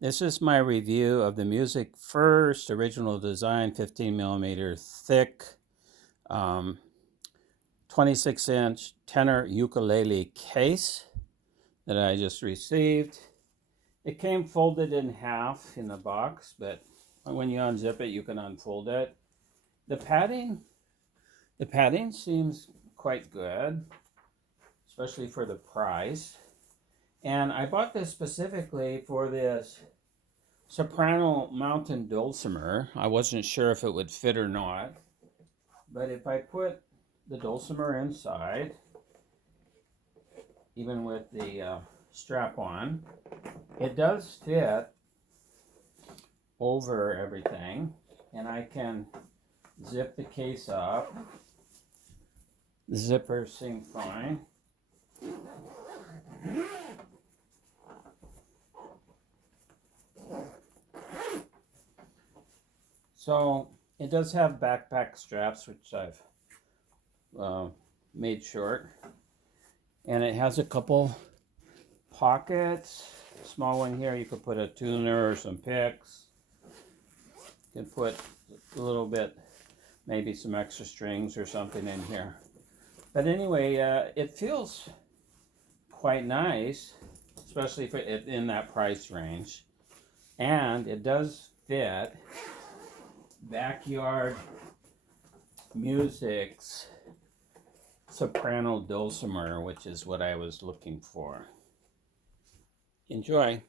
This is my review of the Music First original design 15 millimeter thick 26-inch tenor ukulele case that I just received. It came folded in half in the box, but when you unzip it, you can unfold it. The padding, the padding seems quite good, especially for the price. And I bought this specifically for this Soprano Mountain Dulcimer. I wasn't sure if it would fit or not, but if I put the dulcimer inside, even with the strap on, it does fit over everything, and I can zip the case up. The zippers seem fine. So it does have backpack straps, which I've made short, and it has a couple pockets. Small one here, you could put a tuner or some picks. You can put a little bit, maybe some extra strings or something in here. But anyway, it feels quite nice, especially for it in that price range, and it does fit Backyard Music's Soprano Dulcimer, which is what I was looking for. Enjoy.